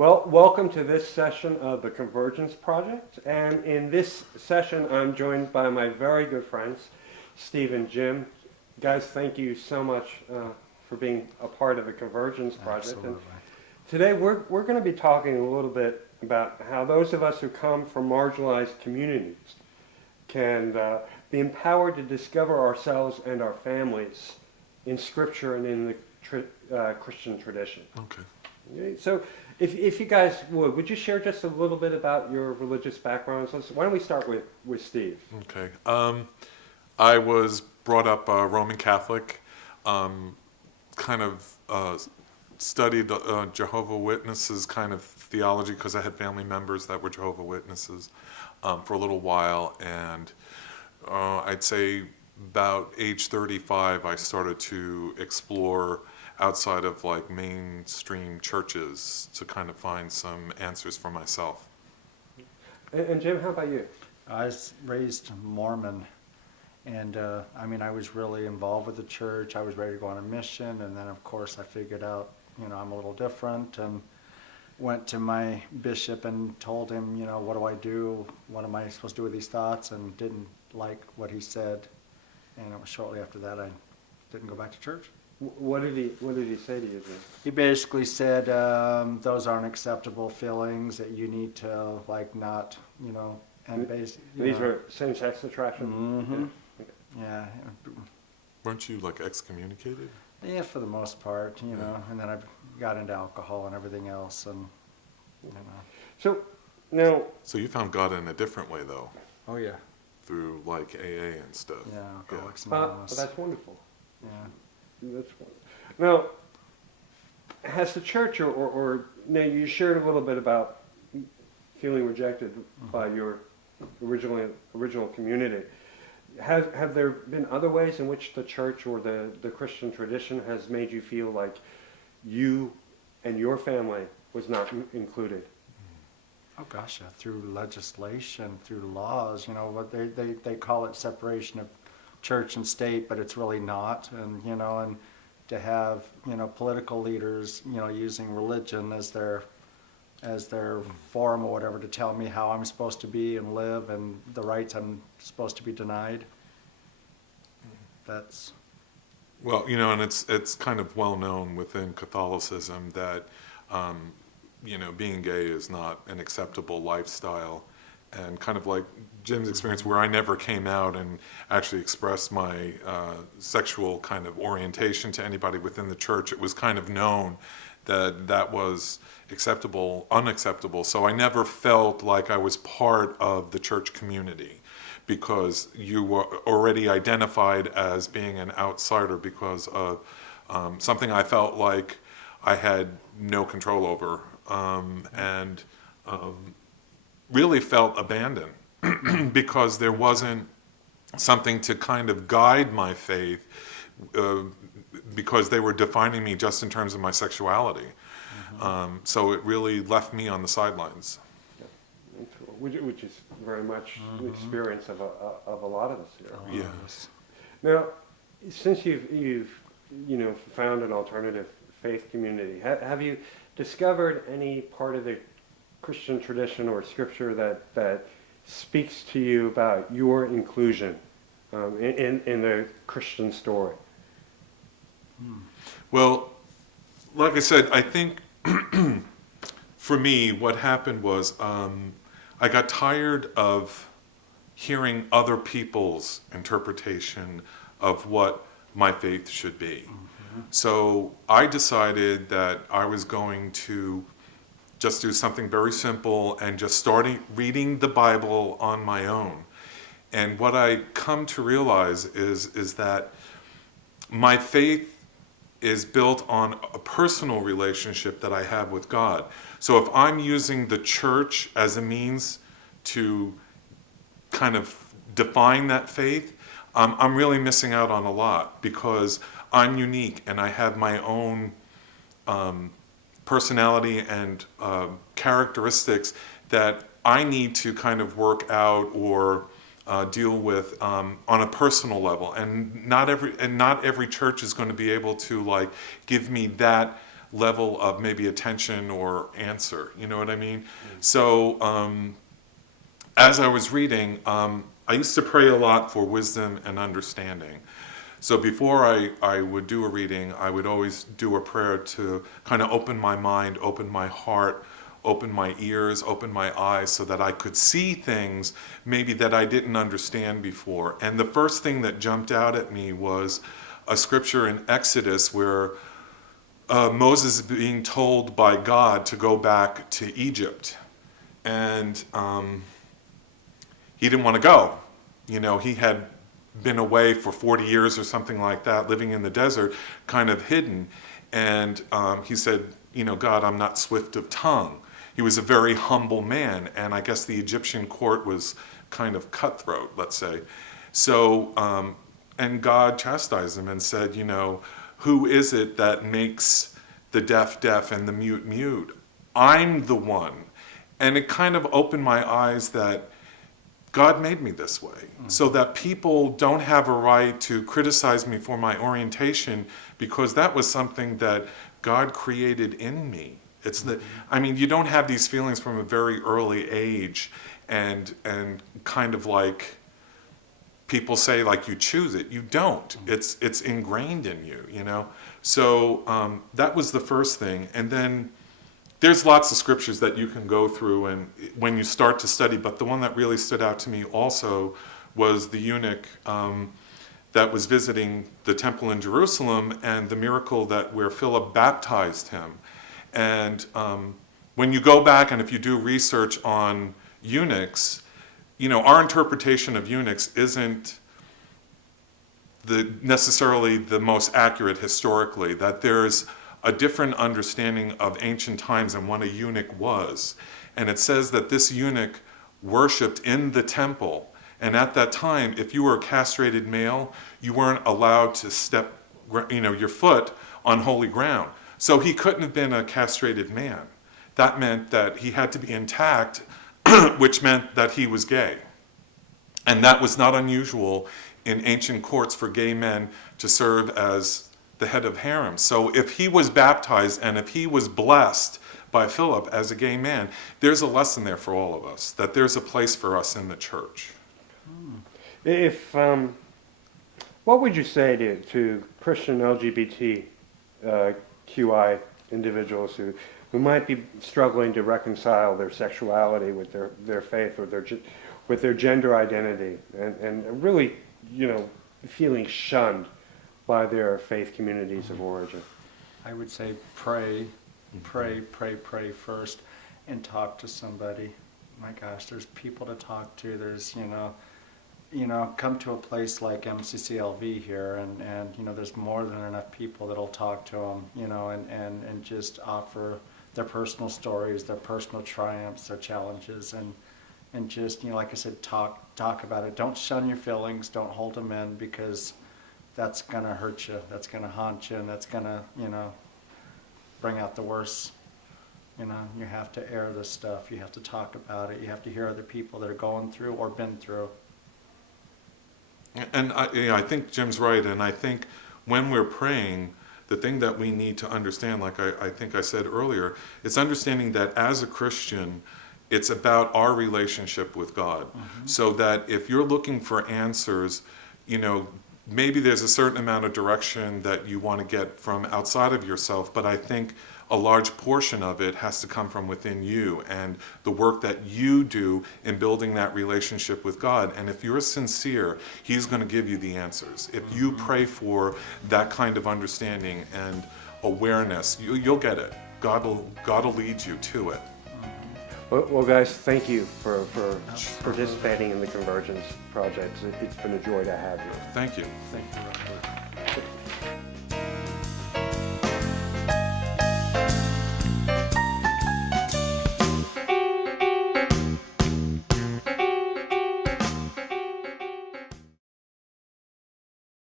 Well, welcome to this session of the Convergence Project. And in this session, I'm joined by my very good friends, Steve and Jim. Guys, thank you so much for being a part of the Convergence Project. Absolutely. And today, we're going to be talking a little bit about how those of us who come from marginalized communities can be empowered to discover ourselves and our families in Scripture and in the Christian tradition. Okay. So if you guys would you share just a little bit about your religious backgrounds? Why don't we start with Steve? Okay. I was brought up Roman Catholic, kind of studied Jehovah Witnesses kind of theology because I had family members that were Jehovah Witnesses for a little while, and I'd say about age 35 I started to explore outside of like mainstream churches to kind of find some answers for myself. And Jim, how about you? I was raised Mormon, and I was really involved with the church. I was ready to go on a mission, and then of course I figured out, I'm a little different, and went to my bishop and told him, what do I do? What am I supposed to do with these thoughts? And didn't like what he said, and it was shortly after that I didn't go back to church. What did he say to you then? He basically said those aren't acceptable feelings, that you need to not, and basically. These were same-sex attraction? Mm-hmm. Yeah. Yeah. Weren't you like excommunicated? Yeah, for the most part, and then I got into alcohol and everything else, and So now. So you found God in a different way though, Oh yeah. through like AA and stuff. Yeah, Alcoholics But Anonymous. that's wonderful. Yeah. That's wonderful. Now, has the church or now you shared a little bit about feeling rejected by your original community. Have there been other ways in which the church or the Christian tradition has made you feel like you and your family was not included? Oh gosh, yeah, through legislation, through laws, what they call it separation of church and state, but it's really not. And and to have political leaders using religion as their forum or whatever to tell me how I'm supposed to be and live and the rights I'm supposed to be denied. That's Well, and it's kind of well known within Catholicism that being gay is not an acceptable lifestyle, and kind of like Jim's experience where I never came out and actually expressed my sexual kind of orientation to anybody within the church. It was kind of known that was unacceptable. So I never felt like I was part of the church community because you were already identified as being an outsider because of something I felt like I had no control over, and really felt abandoned because there wasn't something to kind of guide my faith because they were defining me just in terms of my sexuality. Mm-hmm. So it really left me on the sidelines. Yeah. Which is very much the experience of a lot of us here. Oh, yes. Now, since you've found an alternative faith community, have you discovered any part of the Christian tradition or scripture that speaks to you about your inclusion in the Christian story? Well, like I said, I think for me what happened was I got tired of hearing other people's interpretation of what my faith should be. Mm-hmm. So I decided that I was going to just do something very simple and just starting reading the Bible on my own. And what I come to realize is that my faith is built on a personal relationship that I have with God. So if I'm using the church as a means to kind of define that faith, I'm really missing out on a lot because I'm unique and I have my own personality and characteristics that I need to kind of work out or deal with on a personal level, and not every church is going to be able to like give me that level of maybe attention or answer. You know what I mean? So as I was reading, I used to pray a lot for wisdom and understanding. So before I would do a reading, I would always do a prayer to kind of open my mind, open my heart, open my ears, open my eyes, so that I could see things maybe that I didn't understand before. And the first thing that jumped out at me was a scripture in Exodus where Moses is being told by God to go back to Egypt. And he didn't want to go. You know, he had been away for 40 years or something like that, living in the desert, kind of hidden. And he said, you know, God, I'm not swift of tongue. He was a very humble man, and I guess the Egyptian court was kind of cutthroat, let's say. So, and God chastised him and said, you know, who is it that makes the deaf deaf and the mute mute? I'm the one. And it kind of opened my eyes that God made me this way, so that people don't have a right to criticize me for my orientation, because that was something that God created in me. It's the, I mean, you don't have these feelings from a very early age, and kind of like people say, like, you choose it. You don't. It's ingrained in you, you know. So that was the first thing, and then there's lots of scriptures that you can go through and when you start to study, but the one that really stood out to me also was the eunuch that was visiting the temple in Jerusalem, and the miracle that where Philip baptized him. And when you go back and if you do research on eunuchs, you know, our interpretation of eunuchs isn't necessarily the most accurate historically, that there's a different understanding of ancient times and what a eunuch was. And it says that this eunuch worshipped in the temple. And at that time, if you were a castrated male, you weren't allowed to step, you know, your foot on holy ground. So he couldn't have been a castrated man. That meant that he had to be intact, which meant that he was gay. And that was not unusual in ancient courts for gay men to serve as the head of harem. So if he was baptized and if he was blessed by Philip as a gay man, there's a lesson there for all of us, that there's a place for us in the church. If what would you say to Christian LGBT QI individuals who might be struggling to reconcile their sexuality with their faith or with their gender identity, and really, you know, feeling shunned by their faith communities of origin? I would say pray first, and talk to somebody. My gosh, there's people to talk to. There's, you know, come to a place like MCCLV here, and you know, there's more than enough people that'll talk to them, you know, and just offer their personal stories, their personal triumphs, their challenges, and just, you know, like I said, talk about it. Don't shun your feelings. Don't hold them in, because that's going to hurt you, that's going to haunt you, and that's going to, you know, bring out the worst. You know, you have to air this stuff. You have to talk about it. You have to hear other people that are going through or been through. And I think Jim's right, and I think when we're praying, the thing that we need to understand, like I think I said earlier, it's understanding that as a Christian, it's about our relationship with God. Mm-hmm. So that if you're looking for answers, you know, maybe there's a certain amount of direction that you want to get from outside of yourself, but I think a large portion of it has to come from within you and the work that you do in building that relationship with God. And if you're sincere, He's going to give you the answers. If you pray for that kind of understanding and awareness, you'll get it. God will lead you to it. Well, guys, thank you for participating in the Convergence project. It's been a joy to have you. Thank you. Thank you, Robert.